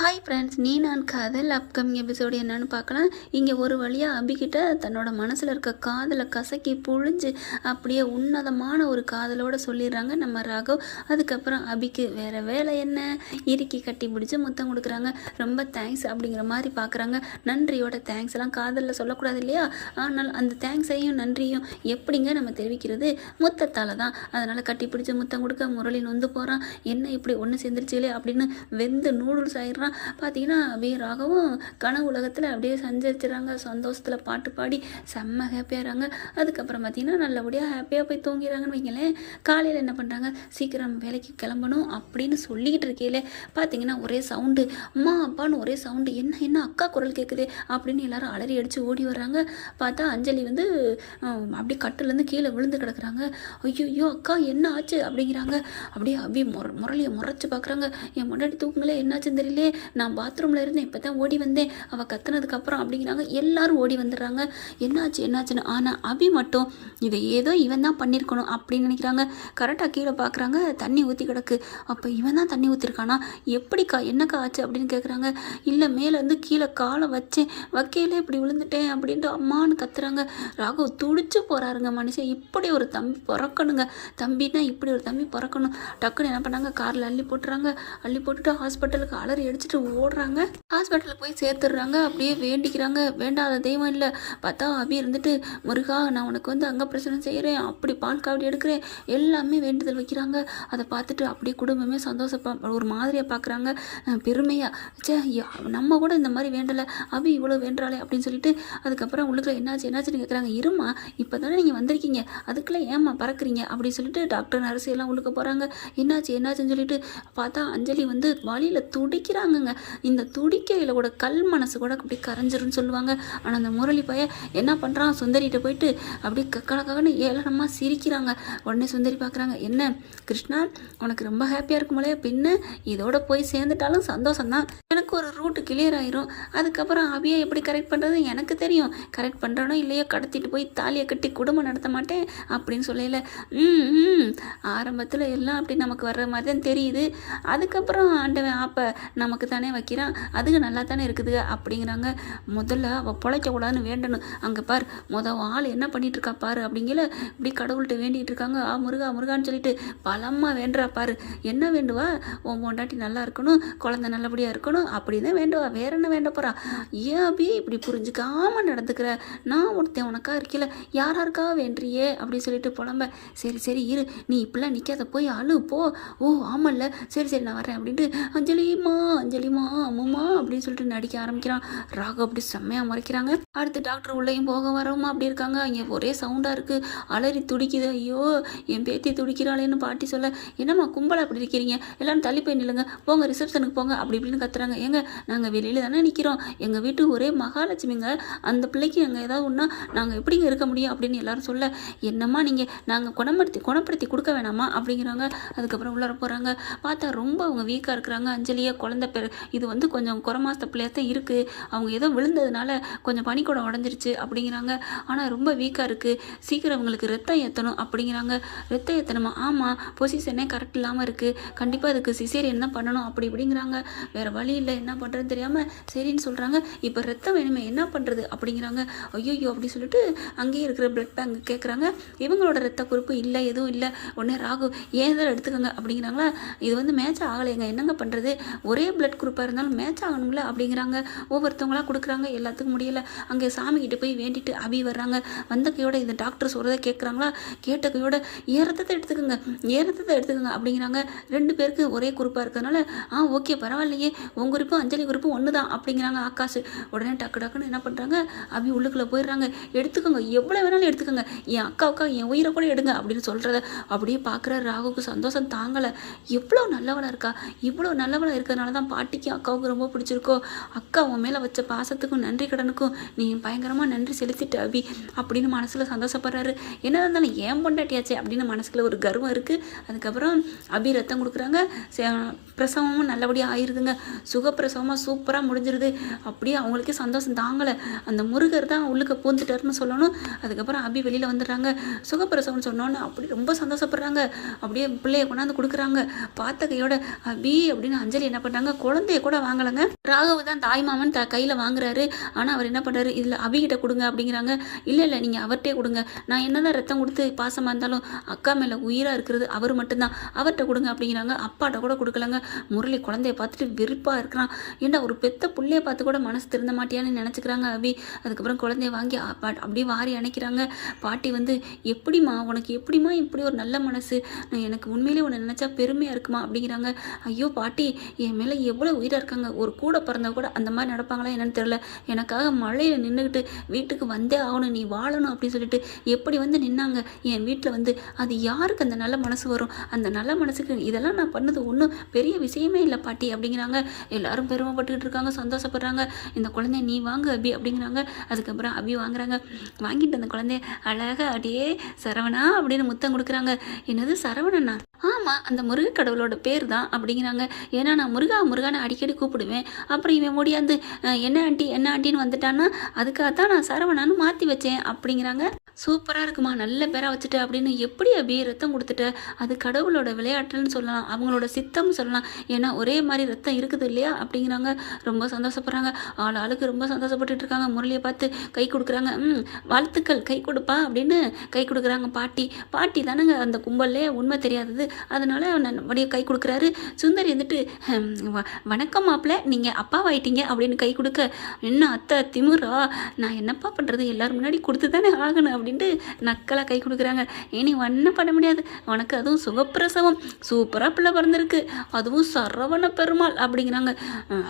Hi friends நீ நான் காதல். அப்கமிங் எபிசோடு என்னன்னு பார்க்கலாம். இங்கே ஒரு வழியாக அபிகிட்ட தன்னோட மனசில் இருக்க காதலை கசக்கி புழிஞ்சு அப்படியே உன்னதமான ஒரு காதலோடு சொல்லிடுறாங்க நம்ம ராகவ். அதுக்கப்புறம் அபிக்கு வேறு வேலை என்ன? இறுக்கி கட்டி பிடிச்சி முத்தம் கொடுக்குறாங்க. ரொம்ப தேங்க்ஸ் அப்படிங்கிற மாதிரி பார்க்குறாங்க. நன்றியோட தேங்க்ஸ் எல்லாம் காதலில் சொல்லக்கூடாது இல்லையா? ஆனால் அந்த தேங்க்ஸையும் நன்றியும் எப்படிங்க நம்ம தெரிவிக்கிறது? முத்தத்தால் தான். அதனால் கட்டி பிடிச்சி முத்தம் கொடுக்க முரளி நொந்து போகிறான் என்ன இப்படி ஒன்று சேர்ந்துருச்சுலே அப்படின்னு வெந்து நூடுல்ஸ் ஆயிடுறான். பார்த்தீங்கன்னா அப்படியே ராகவும் கனவு உலகத்தில் அப்படியே சஞ்சரிச்சிடறாங்க சந்தோஷத்தில் பாட்டு பாடி செம்ம ஹாப்பியாகிறாங்க அதுக்கப்புறம் பார்த்தீங்கன்னா நல்லபடியாக ஹாப்பியாக போய் தூங்கிறாங்கன்னு வைங்களேன். காலையில் என்ன பண்ணுறாங்க சீக்கிரம் வேலைக்கு கிளம்பணும் அப்படின்னு சொல்லிக்கிட்டு இருக்கையிலே பார்த்தீங்கன்னா ஒரே சவுண்டு அம்மா அப்பான்னு ஒரே சவுண்டு என்ன என்ன அக்கா குரல் கேட்குது அப்படின்னு எல்லாரும் அலறி அடித்து ஓடி வர்றாங்க. பார்த்தா அஞ்சலி வந்து அப்படியே கட்டுலேருந்து கீழே விழுந்து கிடக்குறாங்க. ஐயோ அக்கா என்ன ஆச்சு? அப்படிங்கிறாங்க. அப்படியே அப்படியே முர முரளியை முறைச்சி பார்க்குறாங்க என் முன்னாடி தூக்குங்களே என்னாச்சுன்னு தெரியலையே. நான் பாத்ரூமில் இருந்தேன் இப்போ தான் ஓடி வந்தேன். அவள் கத்துனதுக்கப்புறம் அப்படிங்கிறாங்க. எல்லாரும் ஓடி வந்துடுறாங்க. என்னாச்சு என்னாச்சுன்னு. ஆனால் அபி மட்டும் இதை ஏதோ இவன் தான் பண்ணியிருக்கணும் அப்படின்னு நினைக்கிறாங்க. கரெக்டாக கீழே பார்க்குறாங்க தண்ணி ஊற்றி கிடக்கு. அப்போ இவன் தான் தண்ணி ஊற்றிருக்கானா எப்படிக்கா என்னக்கா ஆச்சு அப்படின்னு கேட்குறாங்க இல்லை மேலேருந்து கீழே காலை வச்சேன். வைக்கையில இப்படி விழுந்துட்டேன் அப்படின்ட்டு அம்மான்னு கத்துறாங்க. ராகவ் துடிச்சு போகிறாருங்க மனுஷன். இப்படி ஒரு தம்பி பிறக்கணுங்க. தம்பின்னா இப்படி ஒரு தம்பி பிறக்கணும். டக்குன்னு என்ன பண்ணாங்க? காரில் அள்ளி போட்டுறாங்க. அள்ளி போட்டுட்டு ஹாஸ்பிட்டலுக்கு அலறி அடிச்சுட்டு ஓடுறாங்க. ஹாஸ்பிட்டலுக்கு போய் சேர்த்துடுறாங்க. அப்படியே வேண்டிக்கிறாங்க. வேண்டாத தெய்வம் இல்லை. பார்த்தா அபி இருந்துட்டு முருகா நான் உனக்கு வந்து அங்கே பிரச்சனை செய்கிறேன் அப்படி பால் காவடி எடுக்கிறேன். எல்லாமே வேண்டுதல் வைக்கிறாங்க. அதை பார்த்துட்டு அப்படியே குடும்பமே சந்தோஷப்பா ஒரு மாதிரியாக பார்க்குறாங்க. பெருமையாக சே நம்ம கூட இந்த மாதிரி வேண்டலை. அபி இவ்வளோ வேண்டாளே அப்படின்னு சொல்லிட்டு அதுக்கப்புறம் உள்ளுக்குள்ள என்னாச்சு என்னாச்சுன்னு கேட்குறாங்க இருமா இப்போ தானே நீங்கள் வந்திருக்கீங்க. அதுக்குள்ளே ஏம்மா பறக்குறீங்க? அப்படின்னு சொல்லிட்டு டாக்டர் நர்ஸ் எல்லாம் உள்ளுக்க போகிறாங்க என்னாச்சு என்னாச்சுன்னு சொல்லிட்டு பார்த்தா அஞ்சலி வந்து வழியில் துடிக்கிறாங்க. துடிக்கிறாங்கங்க இந்த துடிக்கையில் கூட கல் மனசு கூட அப்படி கரைஞ்சிரும்னு சொல்லுவாங்க. ஆனால் அந்த முரளி பைய என்ன பண்ணுறான் சுந்தரிகிட்ட போயிட்டு அப்படியே கக்கடக்கன்னு ஏளனமாக சிரிக்கிறாங்க. உடனே சுந்தரி பார்க்குறாங்க என்ன கிருஷ்ணா உனக்கு ரொம்ப ஹாப்பியாக இருக்கும்போலே பின்ன இதோட போய் சேர்ந்துட்டாலும் சந்தோஷம்தான். எனக்கு ஒரு ரூட்டு கிளியர் ஆயிரும். அதுக்கப்புறம் அபியை எப்படி கரெக்ட் பண்ணுறது எனக்கு தெரியும். கரெக்ட் பண்ணுறனோ இல்லையோ கடத்திட்டு போய் தாலியை கட்டி குடும்பம் நடத்த மாட்டேன் அப்படின்னு சொல்லல. ம் ம். ஆரம்பத்தில் எல்லாம் அப்படி நமக்கு வர்ற மாதிரி தான் தெரியுது. அதுக்கப்புறம் ஆண்டவன் அப்போ நமக்கு தானே வைக்கிறான் அதுக்கு நல்லா தானே இருக்குது? அப்படிங்கிறாங்க. முதல்ல அவள் பொழைக்கக்கூடாதுன்னு வேண்டணும். அங்கே பார் முத ஆள் என்ன பண்ணிட்டு இருக்கா பாரு அப்படிங்கிற இப்படி கடவுள்கிட்ட வேண்டிகிட்டு இருக்காங்க. ஆ முருகா முருகான்னு சொல்லிட்டு பலமாக வேண்டுறா பாரு. என்ன வேண்டுவா? உன் பொண்டாட்டி நல்லா இருக்கணும் குழந்தை நல்லபடியாக இருக்கணும் அப்படி தான் வேண்டுவா. வேற என்ன வேண்ட போகிறா ஏன் அப்படி இப்படி புரிஞ்சுக்காம நடந்துக்கிற? நான் ஒருத்தன் உனக்கா இருக்கல. யாராருக்கா வேண்டுறியே அப்படின்னு சொல்லிட்டு புலம்ப. சரி சரி இரு. நீ இப்படிலாம் நிற்காத போய் அழு போ. ஓ ஆமல்ல. சரி சரி நான் வரேன் அப்படின்ட்டு அஞ்சலிமா அஞ்சலிமா அம்மா அப்படின்னு சொல்லிட்டு நடிக்க ஆரம்பிக்கிறான். ராகு அப்படி செம்மையாக முறைக்கிறாங்க. அடுத்து டாக்டர் உள்ளேயும் போக வரவும் அப்படி இருக்காங்க. இங்கே ஒரே சவுண்டாக இருக்குது அலறி துடிக்குது. ஐயோ என் பேத்தி துடிக்கிறாளேன்னு பாட்டி சொல்ல என்னம்மா கும்பலாக அப்படி இருக்கிறீங்க? எல்லாரும் தள்ளி போய் நில்லுங்க. போங்க ரிசப்ஷனுக்கு போங்க. அப்படி இப்படின்னு கத்துறாங்க. ஏங்க நாங்கள் வெளியில் தானே நிற்கிறோம் எங்கள் வீட்டு ஒரே மகாலட்சுமிங்க. அந்த பிள்ளைக்கு எங்கள் ஏதாவது ஒன்றா நாங்கள் எப்படிங்க இருக்க முடியும் அப்படின்னு எல்லாரும் சொல்ல என்னம்மா நீங்கள் நாங்கள் குணப்படுத்தி குணப்படுத்தி கொடுக்க வேணாமா? அப்படிங்கிறாங்க. அதுக்கப்புறம் உள்ளார போகிறாங்க பார்த்தா ரொம்ப அவங்க வீக்காக இருக்கிறாங்க. அஞ்சலியை குழந்தை டாக்டர் இது வந்து கொஞ்சம் குறமாசத்த பிள்ளையாக தான் இருக்குது அவங்க ஏதோ விழுந்ததுனால கொஞ்சம் பனிக்கூடம் உடஞ்சிருச்சு அப்படிங்கிறாங்க. ஆனால் ரொம்ப வீக்காக இருக்குது சீக்கிரம் அவங்களுக்கு ரத்தம் ஏற்றணும் அப்படிங்கிறாங்க. ரத்தம் ஏற்றணுமா ஆமாம் பொசிஷனே கரெக்ட் இல்லாமல் இருக்குது கண்டிப்பாக அதுக்கு சிசேரியன் தான் பண்ணணும் அப்படி இப்படிங்கிறாங்க. வேறு வழி இல்லை. என்ன பண்ணுறதுன்னு தெரியாமல் சரின்னு சொல்கிறாங்க இப்போ ரத்தம் வேணுமே என்ன பண்ணுறது அப்படிங்கிறாங்க. ஐயோ அப்படி சொல்லிட்டு அங்கேயே இருக்கிற பிளட் பேங்க் கேட்குறாங்க இவங்களோட ரத்த குறிப்பு இல்லை எதுவும் இல்லை. உடனே ராகு ஏன் எடுத்துக்கோங்க? அப்படிங்கிறாங்களா. இது வந்து மேட்ச் ஆகலைங்க. என்னங்க பண்ணுறது ஒரே பிளட் குரூப்பாக இருந்தாலும் மேட்ச் ஆகணும்ல அப்படிங்கிறாங்க. ஒவ்வொருத்தவங்களா கொடுக்குறாங்க. எல்லாத்துக்கும் முடியல. அங்கே சாமிக்கிட்ட போய் வேண்டிட்டு அபி வர்றாங்க. வந்த கையோட இந்த டாக்டர் சொல்கிறத கேட்குறாங்களா கேட்ட கையோட ஏறத்தத்தை எடுத்துக்கோங்க. ஏறத்தத்தை எடுத்துக்கோங்க அப்படிங்கிறாங்க. ரெண்டு பேருக்கு ஒரே குரூப்பாக இருக்கிறதுனால ஆ ஓகே பரவாயில்லையே. உங்கள் குரூப்பும் அஞ்சலி குரூப்பும் ஒன்று தான் அப்படிங்கிறாங்க ஆகாஷ். உடனே டக்கு டக்குன்னு என்ன பண்ணுறாங்க அபி உள்ளுக்குள்ளே போயிடுறாங்க. எடுத்துக்கோங்க. எவ்வளோ வேணாலும் எடுத்துக்கோங்க. என் அக்காவுக்கா என் உயிரை கூட எடுங்க அப்படின்னு சொல்கிறத அப்படியே பார்க்குற ராகுக்கு சந்தோஷம் தாங்கலை. எவ்வளோ நல்லவளாக இருக்கா? இவ்வளோ நல்லவளாக இருக்கிறதுனால தான் பாட்டிக்கு அக்காவுக்கு ரொம்ப பிடிச்சிருக்கோ. அக்கா உன் மேலே வச்ச பாசத்துக்கும் நன்றி கடனுக்கும் நீ பயங்கரமாக நன்றி செலுத்திட்ட அபி அப்படின்னு மனசில் சந்தோஷப்படுறாரு. என்ன இருந்தாலும் ஏன் பொண்டாட்டியாச்சே? அப்படின்னு மனசுக்குள்ள ஒரு கர்வம் இருக்குது அதுக்கப்புறம் அபி ரத்தம் கொடுக்குறாங்க. சே- பிரசவமும் நல்லபடியாக ஆயிருதுங்க. சுகப்பிரசவமாக சூப்பராக முடிஞ்சிருது. அப்படியே அவங்களுக்கே சந்தோஷம் தாங்கலை. அந்த முருகர் தான் உள்ளுக்க பூந்துட்டாருன்னு சொல்லணும். அதுக்கப்புறம் அபி வெளியில் வந்துடுறாங்க. சுகப்பிரசவம்னு சொன்னோன்னே அப்படி ரொம்ப சந்தோஷப்படுறாங்க. அப்படியே பிள்ளைய கொண்டாந்து கொடுக்குறாங்க. பார்த்த கையோட அபி அப்படின்னு அஞ்சலி என்ன பண்ணுறாங்க குழந்தைய கூட வாங்கலைங்க. ராகவ் தான் தாய்மாமன் த கையில் வாங்குறாரு. ஆனால் அவர் என்ன பண்ணுறாரு இதில் அபிகிட்ட கொடுங்க அப்படிங்கிறாங்க. இல்லை இல்லை நீங்கள் அவர்கிட்டே கொடுங்க. நான் என்னதான் ரத்தம் கொடுத்து பாசமாக இருந்தாலும் அக்கா மேலே உயிராக இருக்கிறது அவர் மட்டும்தான். அவர்கிட்ட கொடுங்க அப்படிங்கிறாங்க. அப்பாட்ட கூட கொடுக்கலங்க. முரளி குழந்தைய பார்த்துட்டு வெறுப்பாக இருக்கிறான். ஏன்டா ஒரு பெத்த புள்ளைய பார்த்து கூட மனசு திருந்த மாட்டியான்னு நினச்சிக்கிறாங்க அபி. அதுக்கப்புறம் குழந்தைய வாங்கி அப்பா- அப்படியே வாரி அணைக்கிறாங்க. பாட்டி வந்து எப்படிம்மா உனக்கு எப்படிம்மா இப்படி ஒரு நல்ல மனசு? எனக்கு உண்மையிலே உன்னை நினச்சா பெருமையாக இருக்குமா? அப்படிங்கிறாங்க. ஐயோ பாட்டி என் மேலே எவ்வளோ உயிராக இருக்காங்க? ஒரு கூட பிறந்தா கூட அந்த மாதிரி நடப்பாங்களா என்னன்னு தெரில எனக்காக மழையில் நின்றுக்கிட்டு வீட்டுக்கு வந்தே ஆகணும் நீ வாழணும் அப்படின்னு சொல்லிட்டு எப்படி வந்து நின்னாங்க? என் வீட்டில் வந்து அது யாருக்கு அந்த நல்ல மனசு வரும்? அந்த நல்ல மனசுக்கு இதெல்லாம் நான் பண்ணது ஒன்றும் பெரிய விஷயமே இல்லை பாட்டி அப்படிங்கிறாங்க. எல்லாரும் பெருமைப்பட்டுக்கிட்டு இருக்காங்க சந்தோஷப்படுறாங்க. இந்த குழந்தைய நீ வாங்கு அபி அப்படிங்கிறாங்க. அதுக்கப்புறம் அபி வாங்குறாங்க. வாங்கிட்டு அந்த குழந்தைய அழகாக அப்படியே சரவணா அப்படின்னு முத்தம் கொடுக்குறாங்க. என்னது சரவணண்ணா ஆமாம் அந்த முருகக்கடவுளோட பேர் தான் அப்படிங்கிறாங்க. ஏன்னா நான் முருகா முருகா நான் அடிக்கடி கூப்பிடுவேன். அப்புறம் இவன் முடியாந்து என்ன ஆண்டி என்ன ஆண்டின்னு வந்துட்டான்னா அதுக்காக தான் நான் சரவணான்னு மாற்றி வச்சேன் அப்படிங்கிறாங்க. சூப்பராக இருக்குமா? நல்ல பேராக வச்சுட்டு அப்படின்னு எப்படி அபி ரத்தம் கொடுத்துட்ட? அது கடவுளோட விளையாட்டுன்னு சொல்லலாம். அவங்களோட சித்தம்னு சொல்லலாம். ஏன்னா ஒரே மாதிரி ரத்தம் இருக்குது இல்லையா? அப்படிங்கிறாங்க. ரொம்ப சந்தோஷப்படுறாங்க. ஆள் ஆளுக்கு ரொம்ப சந்தோஷப்பட்டுட்டு இருக்காங்க. முரளியை பார்த்து கை கொடுக்குறாங்க. ம் வாழ்த்துக்கள். கை கொடுப்பா அப்படின்னு கை கொடுக்குறாங்க பாட்டி. பாட்டி தானேங்க அந்த கும்பல்லே உண்மை தெரியாதது. அதனால நான் அப்படியே கை கொடுக்குறாரு. சுந்தரி வந்துட்டு "ஹம், வ- வணக்கம் மாப்பிள்ள நீங்கள் அப்பாவாயிட்டீங்க அப்படின்னு கை கொடுக்க என்ன அத்தை? திமுறா நான் என்னப்பா பண்ணுறது எல்லாரும் முன்னாடி கொடுத்து தானே ஆகணும் அப்படின்ட்டு நக்கலாக கை கொடுக்குறாங்க. இனி ஒன்றும் பண்ண முடியாது. உனக்கு அதுவும் சுகப்பிரசவம். சூப்பராக பிள்ளை பிறந்திருக்கு. அதுவும் சரவண பெருமாள் அப்படிங்கிறாங்க.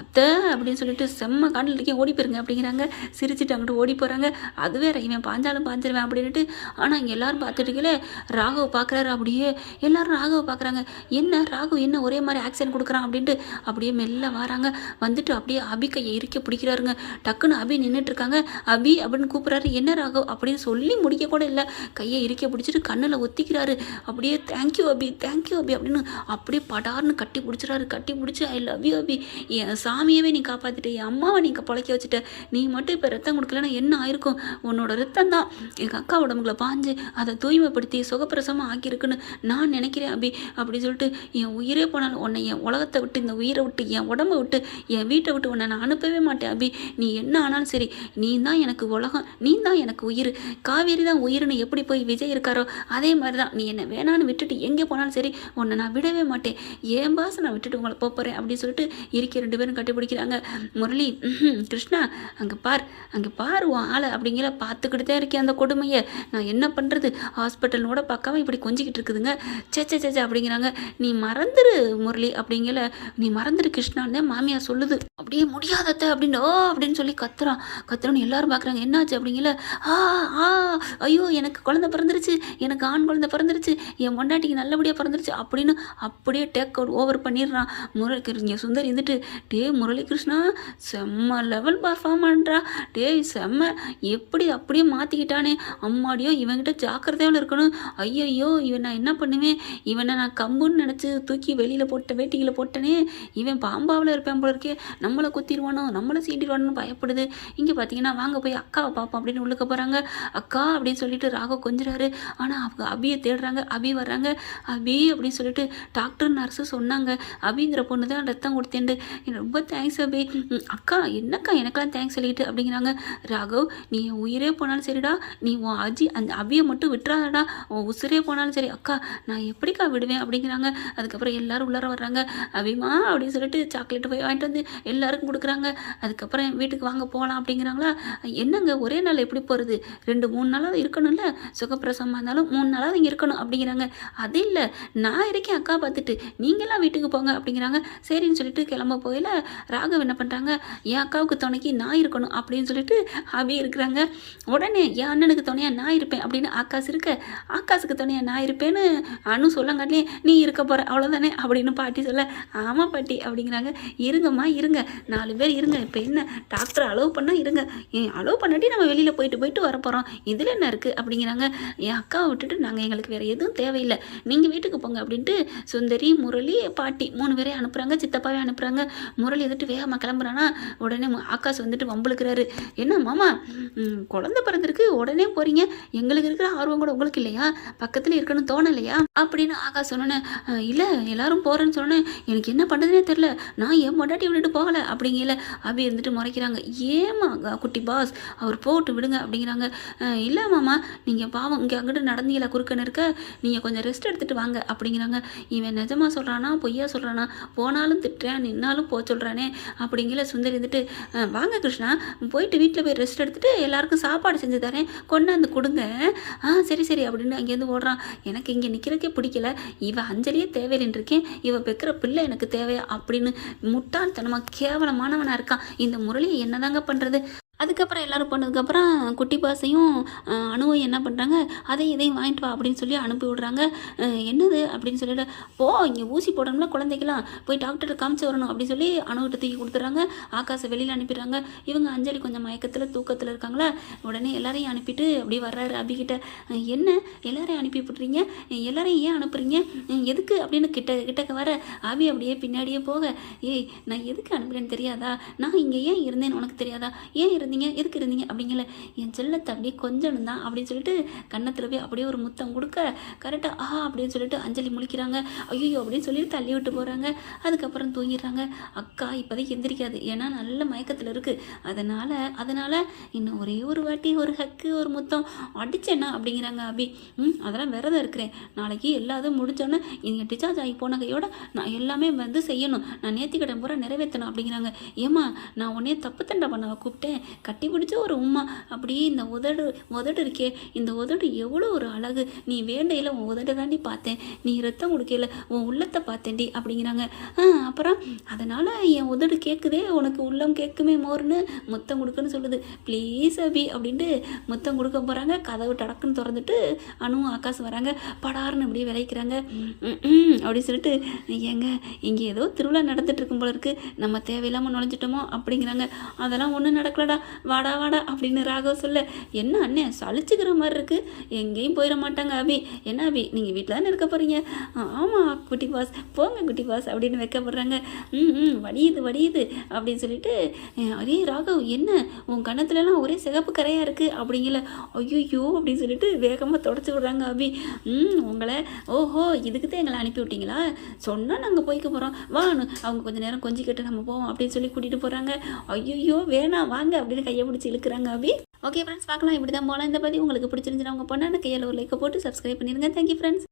அத்தை அப்படின்னு சொல்லிட்டு செம்ம காண்டில் இருக்கேன் ஓடி போயிருங்க அப்படிங்கிறாங்க. சிரிச்சுட்டு அங்கிட்டு ஓடி போகிறாங்க அது வேற இவன் பாஞ்சாலும் பாஞ்சிருவேன் அப்படின்ட்டு ஆனால் இங்கே எல்லோரும் பார்த்துட்டுக்கல ராகவ் பார்க்குறாரு அப்படியே. எல்லோரும் ராகவ் பார்க்குறாங்க என்ன ராகவ் என்ன ஒரே மாதிரி ஆக்சிடென்ட் கொடுக்குறான் அப்படின்ட்டு அப்படியே மெல்ல வராங்க. வந்துட்டு அப்படியே அபி கையை இறுக்க பிடிக்கிறாருங்க. டக்குன்னு அபி நின்றுட்டு இருக்காங்க. அபி அப்படின்னு கூப்பிட்றாரு. என்ன ராகவ்? அப்படின்னு சொல்லி முடிக்க கூட இல்லை. கையை இறுக்க பிடிச்சிட்டு கண்ணில் ஒத்திக்கிறாரு. அப்படியே தேங்க்யூ அபி. தேங்க்யூ அபி. அப்படின்னு அப்படியே படார்னு கட்டி பிடிச்சிறாரு. கட்டி பிடிச்சி ஐ லவ் யூ அபி. என் சாமியவே நீ காப்பாற்றிட்ட என் அம்மாவை நீங்கள் பொழைக்க வச்சுட்ட. நீ மட்டும் இப்போ ரத்தம் கொடுக்கலன்னா என்ன ஆயிருக்கும்? உன்னோட ரத்தம் தான். எங்கள் அக்கா உடம்புல பாஞ்சு அதை தூய்மைப்படுத்தி சுகப்பிரசமாக ஆக்கியிருக்குன்னு நான் நினைக்கிறேன் அபி. அப்படின்னு சொல்லிட்டு என் உயிரே போனாலும் உன்னை என் உலகத்தை விட்டு இந்த உயிரை விட்டு என் உடம்பை விட்டு என் வீட்டை விட்டு உன்னை நான் அனுப்பவே மாட்டேன் அபி. நீ என்ன ஆனாலும் சரி நீ தான் எனக்கு உலகம் நீ தான் எனக்கு உயிர். காவி காவேரி தான் உயிர்னு எப்படி போய் விஜய் இருக்காரோ அதே மாதிரி தான் நீ என்னை வேணான்னு விட்டுட்டு எங்கே போனாலும் சரி உன்னை நான் விடவே மாட்டேன். ஏன் பாச நான் விட்டுட்டு உங்களை போகிறேன் அப்படின்னு சொல்லிட்டு இருக்க ரெண்டு பேரும் கட்டிப்பிடிக்கிறாங்க. முரளி கிருஷ்ணா அங்கே பார் அங்கே பார் உன் ஆளை அப்படிங்கிற பார்த்துக்கிட்டு தான் இருக்கேன் அந்த கொடுமையை. நான் என்ன பண்ணுறது ஹாஸ்பிட்டலோட பார்க்காம இப்படி கொஞ்சிக்கிட்டு இருக்குதுங்க. சேச்சே சேச்சே அப்படிங்கிறாங்க. நீ மறந்துரு முரளி அப்படிங்கிற நீ மறந்துரு கிருஷ்ணான்னு தான் மாமியார் சொல்லுது. அப்படியே முடியாதத்த அப்படின்னு ஓ அப்படின்னு சொல்லி கத்துறான். கத்துறோன்னு எல்லாரும் பார்க்குறாங்க என்னாச்சு? அப்படிங்கிற ஆ ஆ ஐயோ எனக்கு குழந்தை பிறந்துருச்சு எனக்கு ஆண் குழந்தை பிறந்துருச்சு என் பொண்டாட்டிக்கு நல்லபடியாக பிறந்துருச்சு அப்படின்னு அப்படியே டேக் அவுட் ஓவர் பண்ணிடுறான். முரளி சுந்தர் சுந்தரி இருந்துட்டு டே முரளி கிருஷ்ணா செம்ம லெவல் பர்ஃபார்ம் பண்ணுறா டேய் செம்ம எப்படி அப்படியே மாற்றிக்கிட்டானே அம்மாடியோ இவன்கிட்ட ஜாக்கிரதையாவில் இருக்கணும். ஐயையோ இவன் நான் என்ன பண்ணுவேன்? இவனை நான் கம்புன்னு நினச்சி தூக்கி வெளியில் போட்ட வேட்டிகளை போட்டனே. இவன் பாம்பாவில் இருப்பேன் போல இருக்கே. நம்மளை குத்திடுவானோ? நம்மளை சீண்டிடுவானோ பயப்படுது. இங்கே பார்த்தீங்கன்னா வாங்க போய் அக்காவை பார்ப்போம் அப்படின்னு உள்ளுக்க போகிறாங்க அக்கா அப்படின்னு சொல்லிட்டு ராகவ் கொஞ்சிறாரு. ஆனால் அவங்க அபியை தேடுறாங்க. அபி வர்றாங்க. அபி அப்படின்னு சொல்லிட்டு டாக்டர் நர்ஸு சொன்னாங்க. அபிங்கிற பொண்ணு தான் ரத்தம் கொடுத்தேன்ட்டு. ரொம்ப தேங்க்ஸ் அபி. அக்கா என்னக்கா எனக்கெல்லாம் தேங்க்ஸ் சொல்லிட்டு அப்படிங்கிறாங்க. ராகவ் நீ உயிரே போனாலும் சரிடா. நீ உன் அஜி அந்த அபியை மட்டும் விட்டுறாதடா. உன் உசுரே போனாலும் சரி. அக்கா நான் எப்படிக்கா விடுவேன் அப்படிங்கிறாங்க. அதுக்கப்புறம் எல்லாரும் உள்ளார வர்றாங்க. அபிமா அப்படின்னு சொல்லிட்டு சாக்லேட் போய் வாங்கிட்டு வந்து எல்லாருக்கும் கொடுக்குறாங்க. அதுக்கப்புறம் வீட்டுக்கு வாங்க போகலாம் அப்படிங்கிறாங்களா? என்னங்க ஒரே நாள் எப்படி போகிறது ரெண்டு மூணு நாள் நாளாவது இருக்கணும்ல? சுகப்பிரசவமாக இருந்தாலும் மூணு நாளாவது இங்கே இருக்கணும் அப்படிங்கிறாங்க. அது இல்லை. நான் இருக்கேன் அக்கா பார்த்துட்டு. நீங்களாம் வீட்டுக்கு போங்க அப்படிங்கிறாங்க. சரின்னு சொல்லிட்டு கிளம்ப போயில ராகவ் என்ன பண்ணுறாங்க என் அக்காவுக்கு துணைக்கு நான் இருக்கணும் அப்படின்னு சொல்லிட்டு அபி இருக்கிறாங்க. உடனே என் அண்ணனுக்கு துணையாக நான் இருப்பேன் அப்படின்னு ஆகாஷ் இருக்க. ஆகாஷுக்கு துணையாக நான் இருப்பேன்னு அனு சொல்லங்காட்டிலே நீ இருக்க போகிற அவ்வளோதானே அப்படின்னு பாட்டி சொல்ல ஆமாம் பாட்டி அப்படிங்கிறாங்க. இருங்கம்மா இருங்க. நாலு பேர் இருங்க. இப்போ என்ன? டாக்டர் அலோவ் பண்ணால் இருங்க. ஏன் அலோவ் பண்ணாட்டி நம்ம வெளியில் போயிட்டு போயிட்டு வர போகிறோம் இதில் இதில் என்ன இருக்குது அப்படிங்கிறாங்க. என் அக்காவை விட்டுட்டு நாங்கள் எங்களுக்கு வேறு எதுவும் தேவையில்லை. நீங்கள் வீட்டுக்கு போங்க அப்படின்ட்டு சுந்தரி முரளி பாட்டி மூணு பேரையும் அனுப்புகிறாங்க சித்தப்பாவே அனுப்புகிறாங்க முரளி வந்துட்டு வேகமாக கிளம்புறானா உடனே ஆகாஷ் வந்துட்டு வம்பளுக்கிறாரு என்ன மாமா ம், குழந்தை பிறந்திருக்கு. உடனே போகிறீங்க எங்களுக்கு இருக்கிற ஆர்வம் கூட உங்களுக்கு இல்லையா? பக்கத்தில் இருக்கணும் தோணலையா? அப்படின்னு ஆகாஷ் சொன்னோன்னே இல்லை எல்லாரும் போகிறேன்னு சொன்னேன் எனக்கு என்ன பண்ணுறதுனே தெரில நான் என் மொண்டாட்டி விட்டுட்டு போகலை அப்படிங்கல அபி இருந்துட்டு முறைக்கிறாங்க. ஏமா குட்டி பாஸ் அவர் போட்டு விடுங்க அப்படிங்கிறாங்க. இல்லை இல்லை மாமா நீங்கள் பாவம் இங்கே அங்கிட்டு நடந்தீங்களா குறுக்கன்னு இருக்க நீங்கள் கொஞ்சம் ரெஸ்ட் எடுத்துகிட்டு வாங்க அப்படிங்கிறாங்க. இவன் நிஜமாக சொல்கிறானா பொய்யா சொல்கிறானா போனாலும் திட்டுறேன் நின்னாலும் போக சொல்கிறானே அப்படிங்கிற சுந்தரி இருந்துட்டு வாங்க கிருஷ்ணா போயிட்டு வீட்டில் போய் ரெஸ்ட் எடுத்துகிட்டு எல்லாருக்கும் சாப்பாடு செஞ்சு தரேன் கொண்டாந்து கொடுங்க. ஆ சரி சரி அப்படின்னு அங்கேருந்து ஓடுறான். எனக்கு இங்கே நிற்கிறக்கே பிடிக்கல இவ அஞ்சலியே தேவையில்லைன்னு இருக்கேன் இவ பெக்கிற பிள்ளை எனக்கு தேவையா? அப்படின்னு முட்டாள்தனமாக கேவலமானவனாக இருக்கான். இந்த முரளியை என்னதாங்க பண்ணுறது அதுக்கப்புறம் எல்லோரும் போனதுக்கப்புறம் குட்டி பாசையும் அணுவும் என்ன பண்ணுறாங்க அதையும் இதையும் வாங்கிட்டு வா அப்படின்னு சொல்லி அனுப்பி விடுறாங்க. என்னது? அப்படின்னு சொல்லிட்டு போ இங்கே ஊசி போடணும்ல குழந்தைக்கெல்லாம். போய் டாக்டர் காமிச்சு வரணும் அப்படின்னு சொல்லி அணுகிட்ட தூக்கி கொடுத்துட்றாங்க. ஆகாசை வெளியில் அனுப்பிடுறாங்க. இவங்க அஞ்சலி கொஞ்சம் மயக்கத்தில் தூக்கத்தில் இருக்காங்களா? உடனே எல்லாரையும் அனுப்பிட்டு அப்படி வர்றாரு அபிகிட்ட என்ன? எல்லாரையும் அனுப்பி விட்றீங்க எல்லாரையும் ஏன் அனுப்புறீங்க? எதுக்கு? அப்படின்னு கிட்ட கிட்டக்க வர அபி அப்படியே பின்னாடியே போக ஏய் நான் எதுக்கு அனுப்புறேன்னு தெரியாதா? நான் இங்கே ஏன் இருந்தேன்னு உனக்கு தெரியாதா? ஏன் இருந்தீங்க? எதுக்கு இருந்தீங்க? அப்படிங்கல. என் செல்லத்தை அப்படியே கொஞ்சம் தான் அப்படின்னு சொல்லிட்டு கன்னத்தில் போய் அப்படியே ஒரு முத்தம் கொடுக்க கரெக்டாக ஆஹா அப்படின்னு சொல்லிட்டு அஞ்சலி முழிக்கிறாங்க. ஐயோ அப்படின்னு சொல்லிட்டு தள்ளி விட்டு போகிறாங்க அதுக்கப்புறம் தூங்கிடுறாங்க. அக்கா இப்போதைக்கு எந்திரிக்காது. ஏன்னா நல்ல மயக்கத்தில் இருக்குது அதனால் அதனால் இன்னும் ஒரே ஒரு வாட்டி ஒரு ஹக்கு ஒரு முத்தம். அடிச்சேன்னா அப்படிங்கிறாங்க அபி. ம் அதெல்லாம் விரதம் இருக்கிறேன். நாளைக்கு எல்லாதும் முடிஞ்சோன்னே நீங்கள் டிசார்ஜ் ஆகி போன கையோட நான் எல்லாமே வந்து செய்யணும். நான் நேர்த்திக்கடன் பூரா நிறைவேற்றணும் அப்படிங்கிறாங்க. ஏம்மா நான் உன்னே தப்பு தண்டை பண்ண கூப்பிட்டேன்? கட்டி பிடிச்ச ஒரு உம்மா அப்படியே இந்த உதடு உதடு இருக்கே இந்த உதடு எவ்வளோ ஒரு அழகு. நீ வேண்டையில் உன் உதடு தாண்டி பார்த்தேன். நீ ரத்தம் கொடுக்கையில உன் உள்ளத்தை பார்த்தேன்டி அப்படிங்கிறாங்க. அப்புறம் அதனால் என் உதடு கேட்குதே உனக்கு உள்ளம் கேட்குமே மோர்னு முத்தம் கொடுக்குன்னு சொல்லுது. ப்ளீஸ் அபி அப்படின்ட்டு முத்தம் கொடுக்க போகிறாங்க கதவு டடக்குன்னு திறந்துட்டு அணுவும் ஆகாசம் வராங்க. படார்னு அப்படியே விளைக்கிறாங்க அப்படின்னு அப்படி சொல்லிட்டு ஏங்க இங்கே ஏதோ திருவிழா நடந்துட்டு இருக்கும் போல இருக்கு. நம்ம தேவையில்லாமல் நுழைஞ்சிட்டோமோ அப்படிங்கிறாங்க. அதெல்லாம் ஒன்றும் நடக்கலடா. வாடா வாடா அப்படின்னு ராகவ் சொல்ல என்ன அண்ணே சளிச்சுக்கிற மாதிரி இருக்குது எங்கேயும் போயிட மாட்டாங்க அபி. என்ன அபி நீங்கள் வீட்டில் தானே இருக்க போகிறீங்க ஆமாம் குட்டி பாஸ். போங்க குட்டி பாஸ் அப்படின்னு வைக்கப்படுறாங்க. ம் ம் வடியுது வடியுது அப்படின்னு சொல்லிட்டு அரே ராகவ் என்ன? உன் கணத்துலலாம் ஒரே சிகப்பு கரையாக இருக்குது அப்படிங்கல ஐயோ அப்படின்னு சொல்லிட்டு வேகமாக தொடச்சி விடுறாங்க அபி. ம் உங்களை ஓஹோ இதுக்கு தான் எங்களை அனுப்பி விட்டீங்களா? சொன்னால் நாங்கள் போய்க்க போகிறோம் வான்னு அவங்க கொஞ்ச நேரம் கொஞ்சிக்கிட்டு நம்ம போவோம் அப்படின்னு சொல்லி கூட்டிகிட்டு போகிறாங்க ஐயோ வேணாம் வாங்க அப்படின்னு கையை பிடிச்சி இழுக்கிறாங்க அபி. ஓகே ஃப்ரெண்ட்ஸ் பார்க்கலாம். இப்படி தான் போகலாம் இந்த பற்றி உங்களுக்கு பிடிச்சிருந்துச்சுன்னா உங்கள் பொண்ணான கையில் ஒரு லைக்கை போட்டு சப்ஸ்கிரைப் பண்ணிடுங்க. Thank you friends